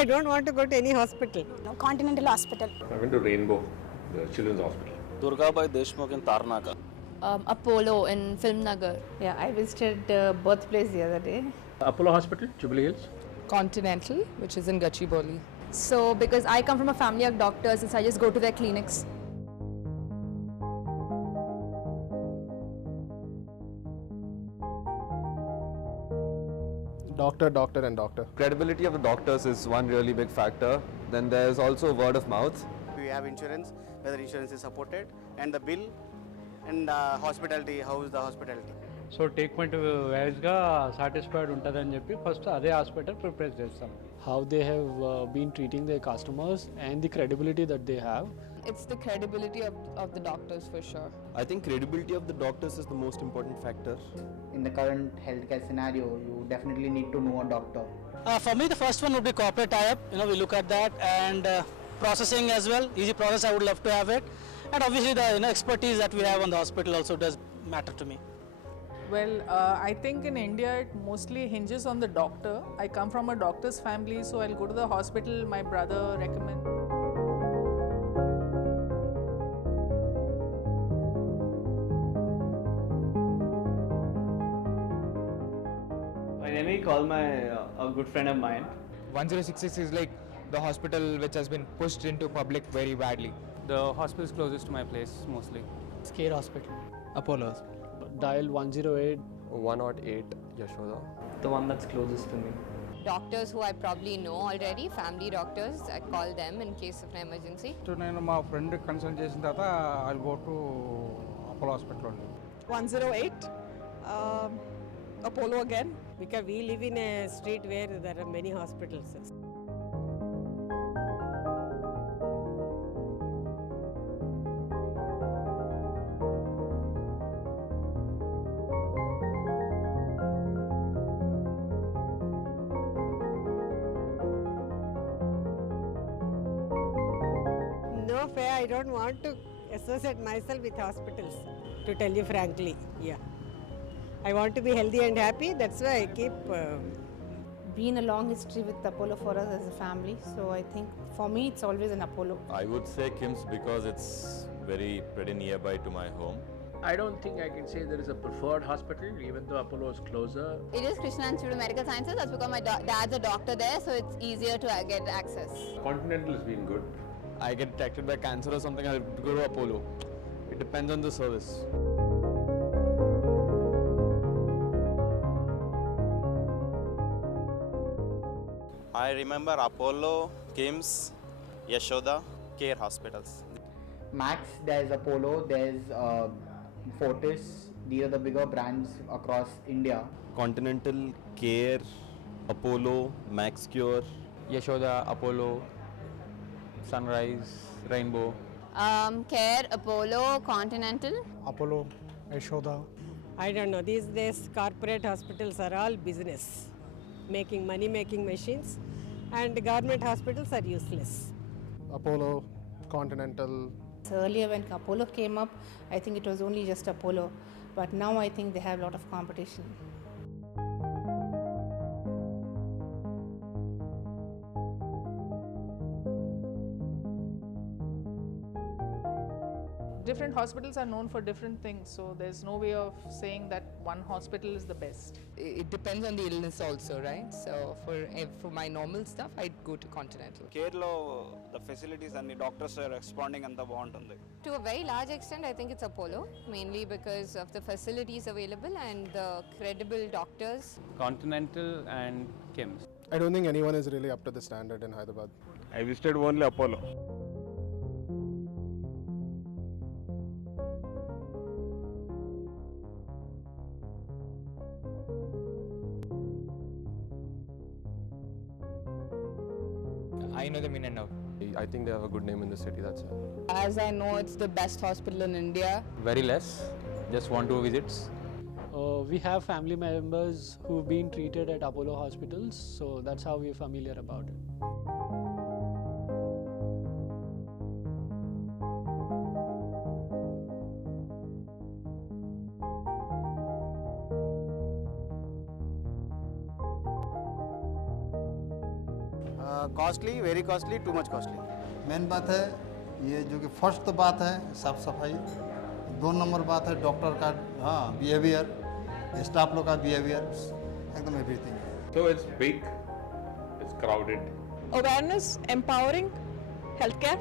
I don't want to go to any hospital. No, Continental Hospital. I went to Rainbow, the children's hospital. Durgabai Deshmukh in Tarnaka. Apollo in Film Nagar. Yeah, I visited birthplace the other day. Apollo Hospital, Jubilee Hills. Continental, which is in Gachibowli. So, because I come from a family of doctors, so I just go to their clinics. Doctor. Credibility of the doctors is one really big factor. Then there's also word of mouth. We have insurance, whether insurance is supported, and the bill, and hospitality, how is the hospitality. So treatment వైజ్గా satisfied ఉంటుందని చెప్పి first అదే hospital prepare చేస్తాం. How they have been treating their customers and the credibility that they have. It's the credibility of the doctors for sure. I think credibility of the doctors is the most important factor. In the current healthcare scenario, you definitely need to know a doctor. For me, the first one would be corporate tie-up. We look at that, and processing as well. Easy process, I would love to have it. And obviously the expertise that we have on the hospital also does matter to me. Well, I think in India it mostly hinges on the doctor. I come from a doctor's family, so I'll go to the hospital my brother recommends. My name is called a good friend of mine. 1066 is like the hospital which has been pushed into public very badly. The hospital is closest to my place mostly. Scare Hospital. Apollo Hospital. Dial 108. 108 Yashoda. The one that's closest to me. Doctors who I probably know already, family doctors, I call them in case of an emergency. So నేను మా friend consult చేసిన తర్వాత I'll go to Apollo Hospital. 108, Apollo again, because we live in a street where there are many hospitals. No, fair. I don't want to associate myself with hospitals, to tell you frankly. Yeah. I want to be healthy and happy. That's why I keep. Been a long history with Apollo for us as a family, so I think for me it's always an Apollo. I would say KIMS because it's pretty nearby to my home. I don't think I can say there is a preferred hospital, even though Apollo is closer. It is Krishna Institute of Medical Sciences. That's because my dad's a doctor there, so it's easier to get access. Continental has been good. I get detected by cancer or something, I'll go to Apollo. It depends on the service. I remember Apollo, KIMS, Yashoda, Care hospitals. Max, there's Apollo, there's Fortis. These are the bigger brands across India. Continental, Care, Apollo, Max Cure. Yashoda, Apollo, Sunrise, Rainbow. Care, Apollo, Continental. Apollo, Yashoda. I don't know. These days, corporate hospitals are all business, making money, making machines, and government hospitals are useless. Apollo, Continental. So earlier when Apollo came up, I think it was only just Apollo, but now I think they have a lot of competition. Different hospitals are known for different things, so there's no way of saying that one hospital is the best. It depends on the illness also, right? So for my normal stuff, I'd go to Continental. Kerala, the facilities and the doctors are responding and the want. To a very large extent, I think it's Apollo, mainly because of the facilities available and the credible doctors. Continental and KIMS. I don't think anyone is really up to the standard in Hyderabad. I visited only Apollo. I know them in and out. I think they have a good name in the city, that's it. As I know, it's the best hospital in India. Very less, just 1-2 visits. We have family members who've been treated at Apollo hospitals, so that's how we're familiar about it. costly, very costly, too much costly. Main बात है ये जो कि first तो बात है साफ सफाई, 2 नंबर बात है डॉक्टर का बिहेवियर, स्टाफ लोग का बिहेवियर, एकदम everything. So it's big, it's crowded. Awareness, empowering, healthcare.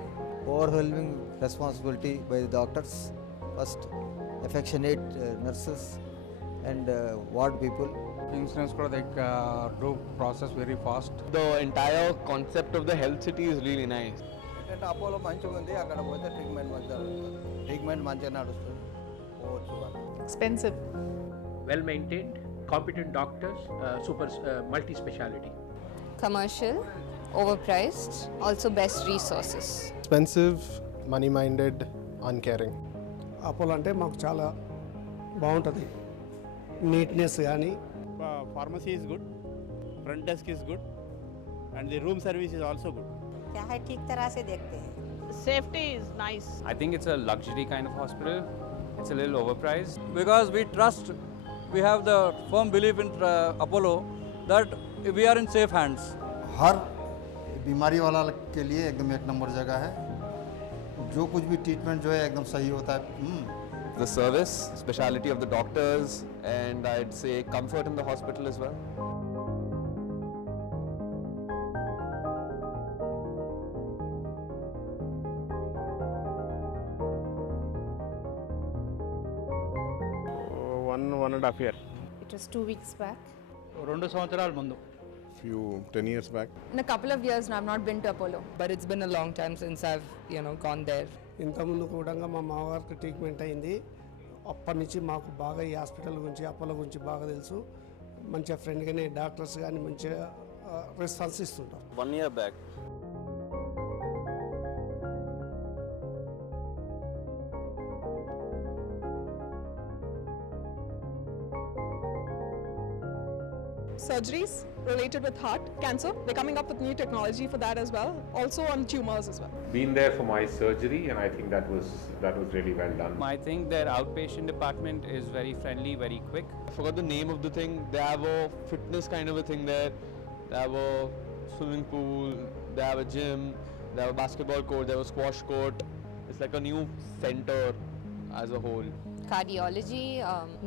Overwhelming responsibility by the doctors, first affectionate nurses and ward people. Insurance ko do process very fast. The entire concept of the health city is really nice. Apollo మంచిగా ఉంది, అక్కడ పోతే treatment మంచిగా నడుస్తుంది, పోవచ్చు. Expensive. Well maintained, competent doctors, multi-speciality. Commercial, overpriced, also best resources. Expensive, money-minded, uncaring. Apollo అంటే మాకు చాలా బాగుంటుంది, నీట్నెస్ కానీ. Pharmacy is good, front desk is good, and the room service is also good. क्या है ठीक तरह से देखते हैं. Safety is nice. I think it's a luxury kind of hospital. It's a little overpriced. Because we trust, we have the firm belief in Apollo that we are in safe hands. हर बीमारी वाला के लिए एकदम एक number जगह है, जो कुछ भी ट्रीटमेंट जो है एकदम सही होता है. The service, speciality of the doctors, and I'd say comfort in the hospital as well. One and a half year. It was 2 weeks back. 2 సంవత్సరాల ముందు. Few 10 years back. In a couple of years now, I've not been to Apollo. But it's been a long time since I've, gone there. ఇంతకుముందు కూడా మా మామగారికి treatment అయింది. అప్పటి నుంచి మాకు బాగా ఈ హాస్పిటల్ గురించి, అపోలో గురించి బాగా తెలుసు. మంచిగా ఫ్రెండ్గానే డాక్టర్స్ కానీ మంచిగా రెస్పాన్స్ ఇస్తుంటారు. 1 year back. Surgeries related with heart, cancer, they're coming up with new technology for that as well, also on tumors as well. Been there for my surgery, and I think that was really well done. I think their outpatient department is very friendly, very quick. I forgot the name of the thing. They have a fitness kind of a thing there. They have a swimming pool, they have a gym, they have a basketball court, they have a squash court. It's like a new center as a whole. Cardiology,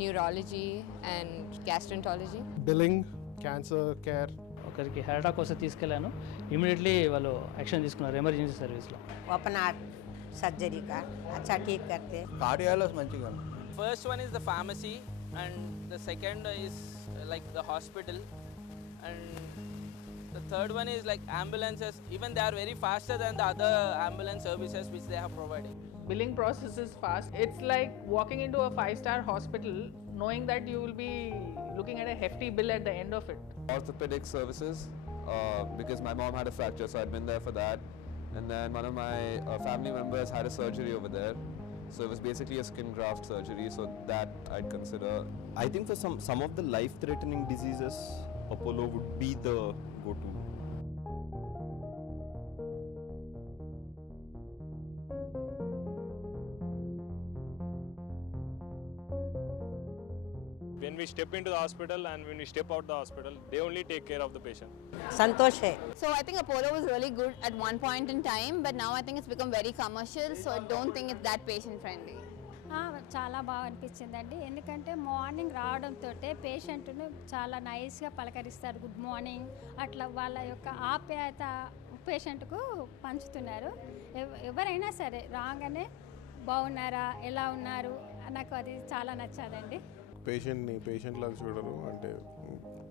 neurology and gastroenterology. Billing, cancer care. ఒకరికి heart attack వస్తే తీసుకెళ్ళాను, immediately వాళ్ళు action తీసుకున్నారు emergency సర్వీస్లో. Open heart surgery का अच्छा ठीक करते. కార్డియాలజీ మంచిగా. First one is the pharmacy, and the second is like the hospital, and the third one is like ambulances. Even they are very faster than the other ambulance services which they are providing. Billing process is fast. It's like walking into a 5-star hospital knowing that you will be looking at a hefty bill at the end of it. Orthopedic services, because my mom had a fracture, so I'd been there for that. And then one of my family members had a surgery over there. So it was basically a skin graft surgery, so that I'd consider. I think for some of the life-threatening diseases, Apollo would be the go-to. When we step into the hospital and when we step out the hospital, they only take care of the patient. संतोष है. So I think Apollo was really good at one point in time, but now I think it's become very commercial, so I don't think it's that patient friendly. చాలా బాగా అనిపించిందండి, ఎందుకంటే morning రావడంతో పేషెంట్ను చాలా నైస్గా పలకరిస్తారు, good morning అట్లా వాళ్ళ యొక్క ఆప్యాయత పేషెంట్కు పంచుతున్నారు. ఎవరైనా సరే రాగానే బాగున్నారా, ఎలా ఉన్నారు, నాకు అది చాలా నచ్చాదండి. పేషెంట్ లాగా చూడరు, అంటే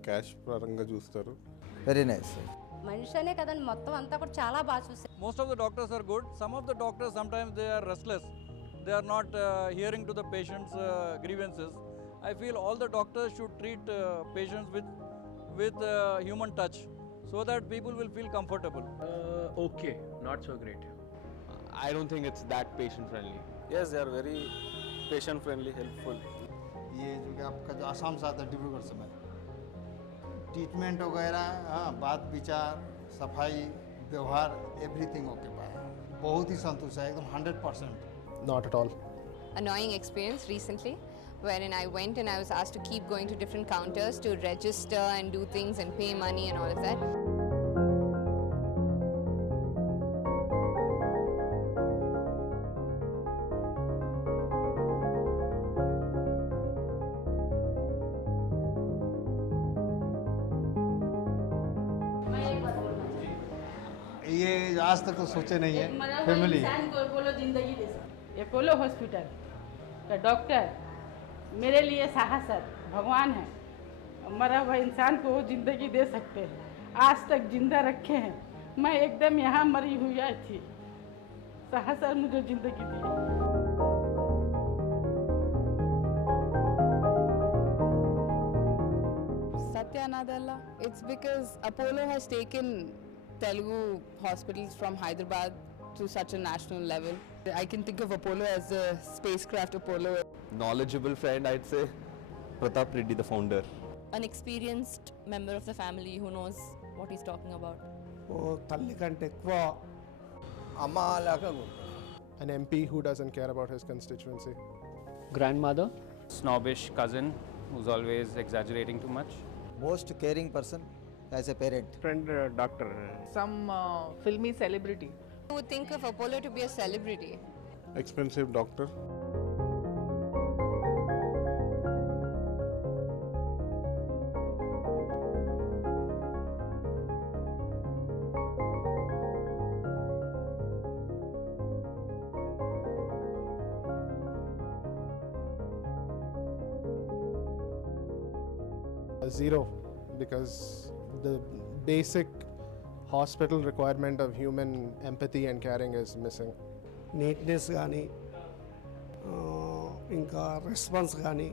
క్యాష్ పరంగా చూస్తారు. Very nice. మనుషులే కదండి, మొత్తం అంతా కూడా చాలా బాగా చూస్తారు. Most of the doctors are good. Some of the doctors sometimes they are restless. They are not hearing to the patient's grievances. I feel all the doctors should treat patients with human touch, so that people will feel comfortable. Okay, not so great. I don't think it's that patient friendly. Yes, they are very patient friendly, helpful. ये जो कि आपका जो आसाम से आता है डिब्रूगढ़ से, treatment वगैरह, बात विचार, सफाई, व्यवहार, एवरीथिंग ओके पाया. बहुत ही संतुष्ट है, एकदम 100%. Not at all. Annoying experience recently, wherein I went and I was asked to keep going to different counters to register and do things and pay money and all of that. ये आज तक तो सोचे नहीं है family. इंसान को Apollo जिंदगी दे सकता। अपोलो हॉस्पिटल का डॉक्टर मेरे लिए साहसर भगवान है। मरा हुआ इंसान को वो जिंदगी दे सकते हैं, आज तक जिंदा रखे हैं। मैं एकदम यहाँ मरी हुई थी, साहसर मुझे जिंदगी दी। Satyanadalla, it's because Apollo has taken Telugu hospitals from Hyderabad to such a national level. I can think of Apollo as a spacecraft Apollo. Knowledgeable friend, I'd say. Pratap Reddy, the founder. An experienced member of the family who knows what he's talking about. తల్లి కంటే ఎక్కువ అమ్మ లాగా An MP who doesn't care about his constituency. Grandmother. Snobbish cousin who's always exaggerating too much. Most caring person as a parent. Friend, doctor. Some filmy celebrity. You would think of Apollo to be a celebrity. Expensive doctor. Zero, because the basic hospital requirement of human empathy and caring is missing. Neatness కానీ ఇంకా response కానీ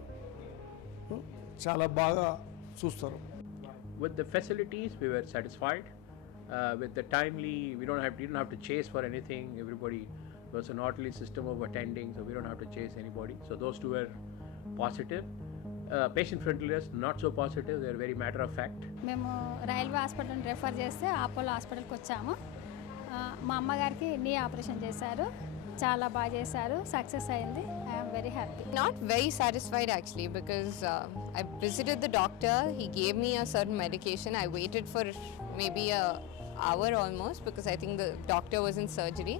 చాలా బాగా చూస్తారు. With the facilities, we were satisfied. With the timely, we didn't have to chase for anything. Everybody, there was an orderly system of attending, so we don't have to chase anybody. So those two were positive. Patient friendliness, not so positive. They're very matter of fact. మేము railway hospital refer చేస్తే Apollo హాస్పిటల్కి వచ్చాము. మా అమ్మగారికి నీ operation చేశారు, చాలా బాగా చేశారు, సక్సెస్ అయింది. I'm very happy. Not very satisfied actually, because I visited the doctor, he gave me a certain medication. I waited for maybe a hour almost because I think the doctor was in surgery,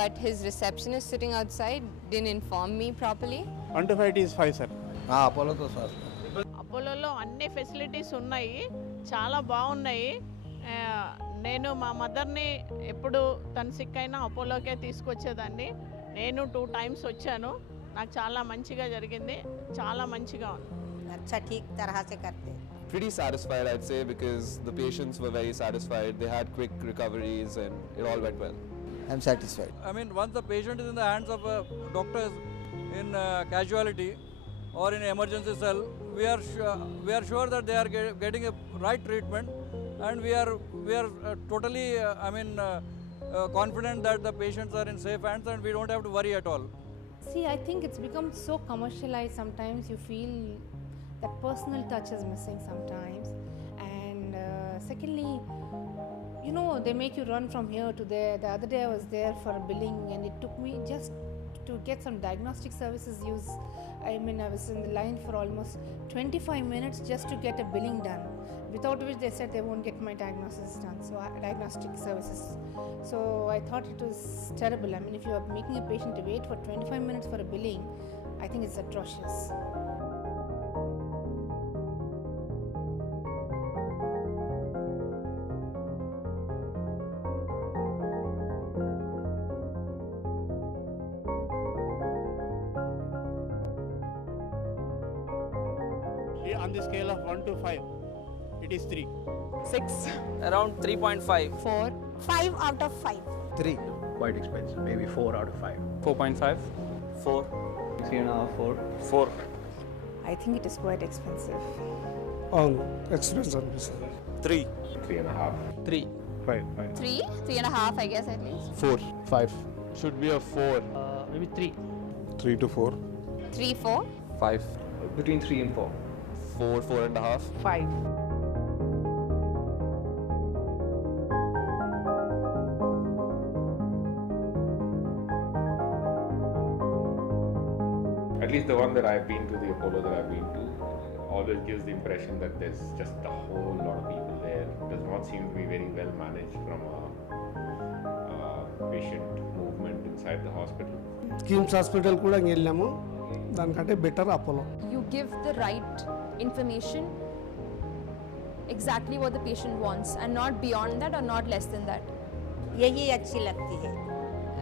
but his receptionist sitting outside didn't inform me properly. 1 to 5 is 5, sir. అపోలోతో sir. అపోలోలో అన్ని facilities ఉన్నాయి, చాలా బాగున్నాయి. నేను మా మదర్ని ఎప్పుడు తను sick అయినా అపోలోకే తీసుకొచ్చేదాన్ని. నేను 2 times వచ్చాను, నాకు చాలా మంచిగా జరిగింది, చాలా మంచిగా ఉంది. अच्छा ठीक तरह से करते. Pretty satisfied, I'd say, because the patients were very satisfied. They had quick recoveries and it all went well. I'm satisfied. I mean, once the patient is in the hands of doctors in casualty or in emergency cell, we are sure that they are getting a right treatment, and we are totally confident that the patients are in safe hands and we don't have to worry at all. See, I think it's become so commercialized. Sometimes you feel that personal touch is missing sometimes, and secondly, you know, they make you run from here to there. The other day I was there for a billing, and it took me just to get some diagnostic services used. I was in the line for almost 25 minutes just to get a billing done, without which they said they won't get my diagnosis done, so diagnostic services. So I thought it was terrible. I mean, if you are making a patient to wait for 25 minutes for a billing, I think it's atrocious. On the scale of 1 to 5, it is 3. 6. Around 3.5. 4. 5 out of 5. 3. Quite expensive, maybe 4 out of 5. 4.5. 4. 3.5, 4. 4. I think it is quite expensive. అవును experience అనిపిస్తుంది. 3. 3.5. 3. 5. 3, 3.5, I guess at least. 4. 5. Should be a 4. Maybe 3. 3 to 4. 3, 4. 5. Between 3 and 4. 4, 4.5. 5. At least the one that I've been to, the Apollo that I've been to, always gives the impression that there's just a whole lot of people there. It does not seem to be very well managed from a patient movement inside the hospital. KIMS hospital కూడా వెళ్ళాము, దానికంటే better Apollo. You give the right information, exactly what the patient wants, and not beyond that or not less than that. यही अच्छी लगती है,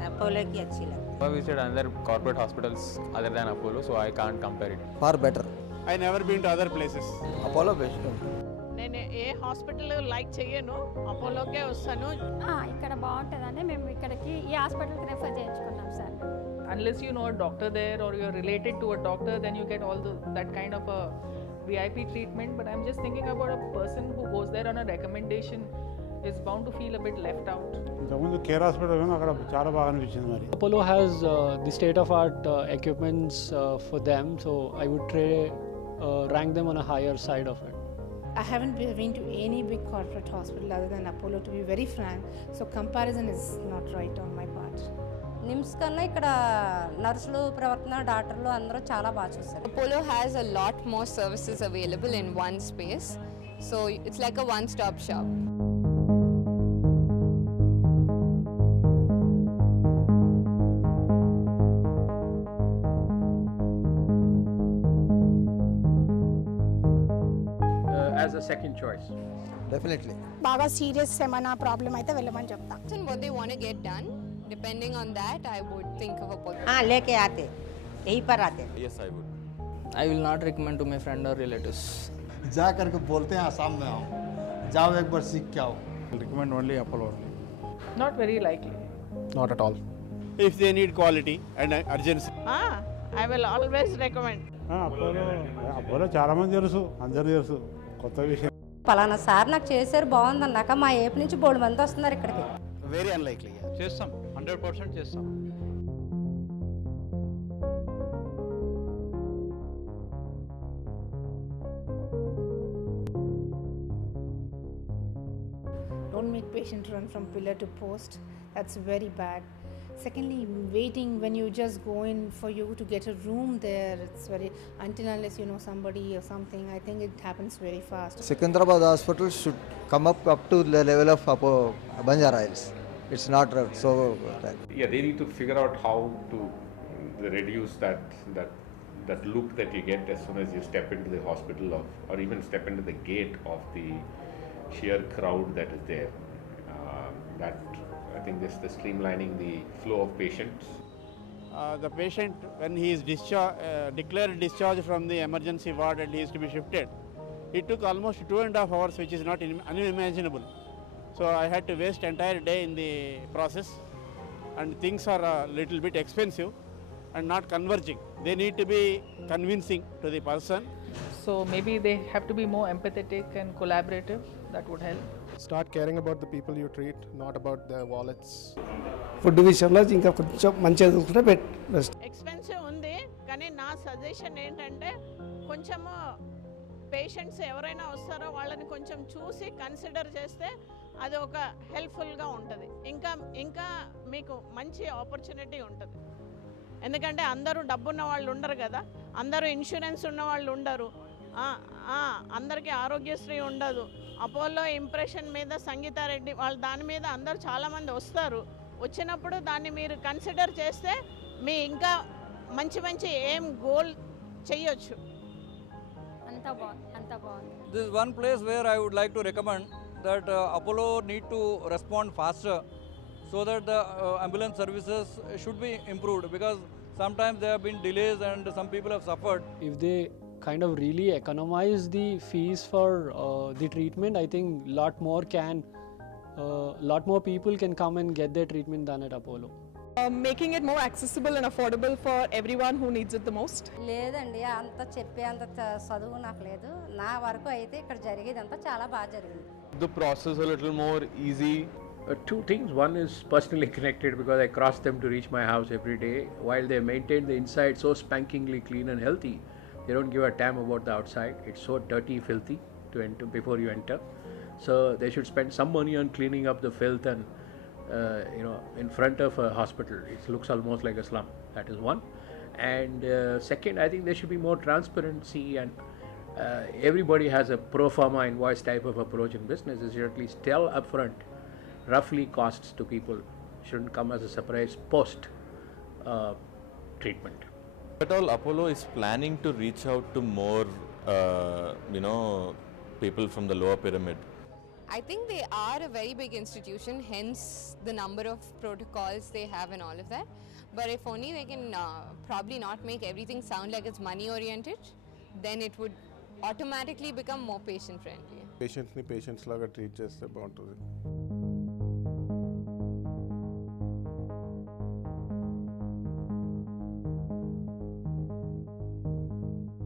Apollo की अच्छी लगती है। I visited another corporate hospitals other than Apollo, so I can't compare it. Far better. I never been to other places. Apollo best. నేను ఏ hospital like చేయను, అపోలోకే వస్తాను. ఇక్కడ బాగుంటుందని మేము ఇక్కడికి ఈ హాస్పిటల్కి రెఫర్ చేయించుకున్నాం sir. Unless you know a doctor there or you're related to a doctor, then you get all that kind of a VIP treatment. But I'm just thinking about a person who goes there on a recommendation is bound to feel a bit left out. ఇంతకుముందు care hospital అక్కడ చాలా బాగా అనిపించింది మరి. Apollo has the state-of-art equipments for them, so I would rank them on a higher side of it. I haven't been to any big corporate hospital other than Apollo, to be very frank, so comparison is not right on my part. NIMS కన్నా ఇక్కడ నర్సులు ప్రవర్తన డాక్టర్లు అందరూ చాలా బాగా చూస్తారు. Apollo has a lot more services available in one space, so it's like a one-stop shop. As a second choice. Definitely. బాగా సీరియస్ ఏమైనా ప్రాబ్లం అయితే వెళ్ళమని చెప్తా. And what they want to get done, depending on that, I would think of Apollo. हाँ लेके आते, यहीं पर आते. Yes, I would. I will not recommend to my friend or relatives. जा करके बोलते हैं आसाम में आओ, जाओ एक बार सीख के आओ. Recommend only Apollo only. Not very likely. Not at all. If they need quality and urgency. I will always recommend. Apollo చాలా మంది తెలుసు, అందరూ తెలుసు, కొత్త విషయం. పలానా సార్ నాకు చేశారు బాగుందన్నాక మా ఏపీ నుంచి బోల్డ్ మంది వస్తున్నారు ఇక్కడికి. Very unlikely. చేస్తాం, 100% చేస్తాం. Don't make patient run from pillar to post. That's very bad. Secondly, waiting when you just go in for you to get a room there, it's very, until unless you know somebody or something, I think it happens very fast. Secunderabad hospital should come up to the level of Banjara Hills. It's not so right. Yeah, they need to figure out how to reduce that look that you get as soon as you step into the hospital or even step into the gate of the sheer crowd that is there. I think this the streamlining the flow of patients. The patient, when he is declared discharged from the emergency ward and he is to be shifted, it took almost 2.5 hours, which is not unimaginable. So I had to waste entire day in the process, and things are a little bit expensive and not converging. They need to be convincing to the person. So maybe they have to be more empathetic and collaborative. That would help. Start caring about the people you treat, not about their wallets. Food విషయంలో ఇంకా కొంచెం మంచిగా చూసుకుంటే best. Expensive ఉంది, కానీ నా suggestion ఏంటంటే కొంచెము పేషెంట్స్ ఎవరైనా వస్తారో వాళ్ళని కొంచెం చూసి కన్సిడర్ చేస్తే అది ఒక హెల్ప్ఫుల్గా ఉంటుంది. ఇంకా మీకు మంచి ఆపర్చునిటీ ఉంటుంది. ఎందుకంటే అందరూ డబ్బున్న వాళ్ళు ఉండరు కదా, అందరూ ఇన్సూరెన్స్ ఉన్న వాళ్ళు ఉండరు, అందరికీ ఆరోగ్యశ్రీ ఉండదు. అపోలో ఇంప్రెషన్ మీద సంగీతారెడ్డి వాళ్ళు దాని మీద అందరూ చాలామంది వస్తారు. వచ్చినప్పుడు దాన్ని మీరు కన్సిడర్ చేస్తే మీ ఇంకా మంచి ఏం గోల్ చేయొచ్చు. అంతా బాగుంది. This is one place where I would like to recommend that Apollo need to respond faster so that the ambulance services should be improved, because sometimes there have been delays and some people have suffered. If they kind of really economize the fees for the treatment, I think lot more people can come and get their treatment done at Apollo. Making it more accessible and affordable for everyone who needs it the most. లేదండి, అంత చెప్పే అంత చదువు నాకు లేదు. నా వరకు అయితే ఇక్కడ జరిగేదంతా చాలా బాగా జరిగింది. The process a little more easy. Two things. One is personally connected because I cross them to reach my house every day. While they maintain the inside so spankingly clean and healthy, they don't give a damn about the outside. It's so dirty, filthy to enter before you enter. So they should spend some money on cleaning up the filth and in front of a hospital. It looks almost like a slum. That is one. And second, I think there should be more transparency, and everybody has a pro forma invoice type of approach in business. They should at least tell upfront roughly costs to people. Shouldn't come as a surprise post treatment. But all Apollo is planning to reach out to more, people from the lower pyramid. I think they are a very big institution, hence the number of protocols they have and all of that. But if only they can probably not make everything sound like it's money oriented, then it would automatically become more patient friendly. పేషెంట్స్ని patients లాగా treat చేస్తే బాగుంటుంది.